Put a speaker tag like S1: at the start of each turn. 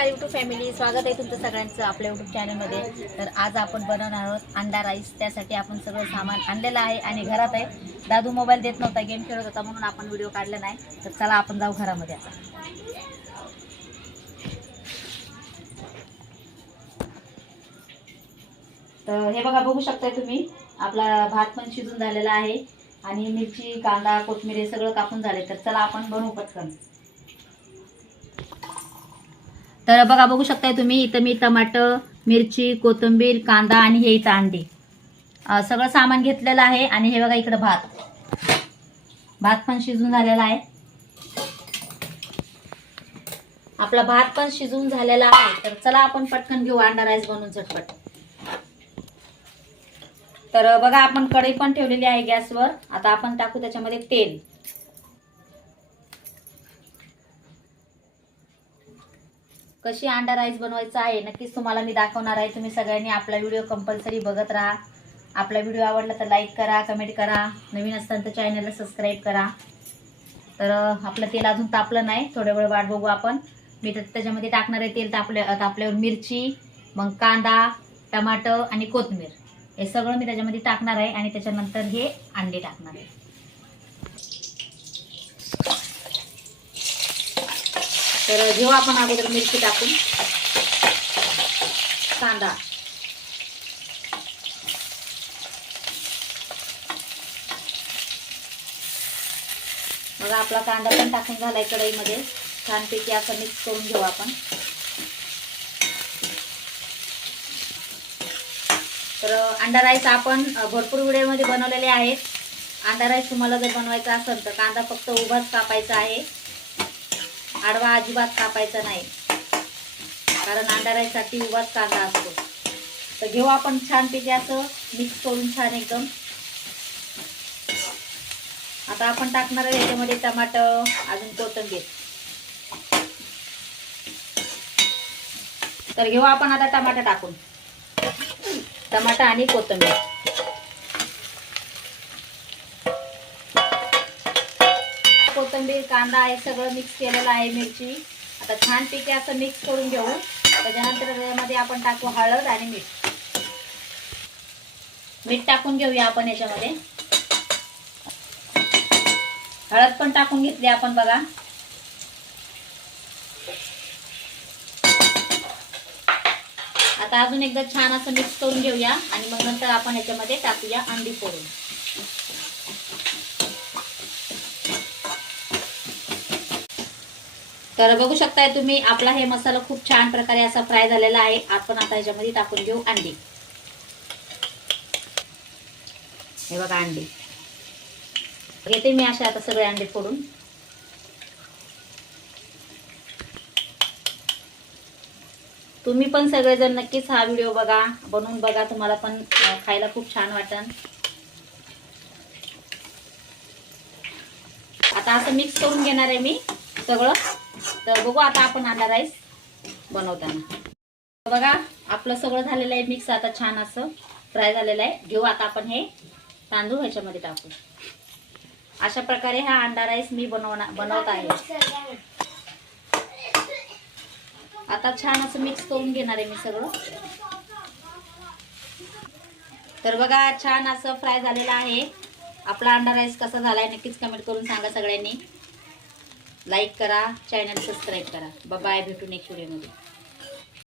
S1: नमस्कार YouTube family स्वागत आहे तुमचं सगळ्यांचं आपल्या यूट्यूब चॅनलमध्ये तर आज आपण बनवणार आहोत अंडा राईस त्यासाठी आपण सगळं सामान आणलेलं आहे आणि घरात आहे. दादू मोबाईल देत नव्हता गेम खेळत होता म्हणून आपण व्हिडिओ काढला नाही. तर चला आपण जाऊ घरामध्ये आता. तर हे बघा बघू शकताय तुम्ही आपला भात पण शिजून झालेला आहे आणि मिरची कांदा कोथिंबीर हे सगळं कापून झाले. तर चला आपण बनवू पटकन. तर बघा बघू शकताय तुम्ही इथं मी टमाटर मिरची कोथिंबीर कांदा आणि हे इथं अंडी. सगळं सामान घेतलेलं आहे आणि हे बघा इकडं भात. भात पण शिजून झालेला आहे. आपला भात पण शिजून झालेला आहे. तर चला आपण पटकन घेऊ अंडा राईस बनवून झटपट. तर बघा आपण कढई पण ठेवलेली आहे गॅसवर. आता आपण टाकू त्याच्यामध्ये तेल. कशी अंडा राईस बनवायचं आहे नक्कीच तुम्हाला मी दाखवणार आहे. तुम्ही सगळ्यांनी आपला व्हिडिओ कंपल्सरी बघत राहा. आपला व्हिडिओ आवडला तर लाईक करा कमेंट करा. नवीन असताना तर चॅनलला सबस्क्राईब करा. तर आपलं तेल अजून तापलं नाही. थोड्या वेळ वाट बघू आपण. मी तर त्याच्यामध्ये टाकणार आहे तेल तापले तापल्यावर मिरची मग कांदा टमाटर आणि कोथमीर हे सगळं मी त्याच्यामध्ये टाकणार आहे आणि त्याच्यानंतर हे अंडे टाकणार आहे. तर घेऊ आपण अगोदर मिरची टाकून. कांदा. मग आपला कांदा पण टाकून झालाय कढईमध्ये. छानपैकी असं मिक्स करून घेऊ आपण. तर अंडा राईस आपण भरपूर व्हिडिओमध्ये बनवलेले आहेत. अंडा राईस तुम्हाला जर बनवायचा असेल तर कांदा फक्त उभाच कापायचा आहे. आडवा अजिबात कापायचा नाही. कारण अंडा राईससाठी उभाच कांदा असतो. तर घेऊ आपण छानपैकी असं मिक्स करून छान एकदम. आता आपण टाकणार आहे याच्यामध्ये टमाटर अजून कोथंबीर. तर घेऊ आपण आता टमाटर टाकून. टमाटा आणि कोथंबीर. कोथिंबीर कांदा हे सगळं मिक्स केलेलं आहे मिरची. आता छानपैकी असं मिक्स करून घेऊ. त्याच्यानंतर त्यामध्ये आपण टाकू हळद आणि मीठ. मीठ टाकून घेऊया आपण याच्यामध्ये. हळद पण टाकून घेतली आपण बघा. आता अजून एकदा छान असं मिक्स करून घेऊया आणि मग नंतर आपण याच्यामध्ये टाकूया अंडी फोडून. तर बघू शकताय तुम्ही आपला हे मसाला खूप छान प्रकारे असा फ्राय झालेला आहे. आपण आता ह्याच्यामध्ये टाकून घेऊ अंडी. हे बघा अंडी. घेते मी असे आता सगळे अंडे फोडून. तुम्ही पण सगळेजण नक्कीच हा व्हिडिओ बघा बनवून बघा तुम्हाला पण खायला खूप छान वाटेल आता असं मिक्स करून घेणार आहे मी सगळं. तर बघू आता आपण अंडा राईस बनवताना. बघा आपलं सगळं झालेलं आहे मिक्स आता छान असं फ्राय झालेलं आहे. घेऊ आता आपण हे तांदूळ ह्याच्यामध्ये टाकू. अशा प्रकारे हा अंडा राईस मी बनवणार बनवत आहे. आता छान असं मिक्स करून घेणार आहे मी सगळं. तर बघा छान असं फ्राय झालेलं आहे. आपला अंडा राईस कसा झालाय नक्कीच कमेंट करून सांगा सगळ्यांनी. लाईक करा चॅनल सबस्क्राईब करा. बाय भेटू नेक्स्ट व्हिडिओमध्ये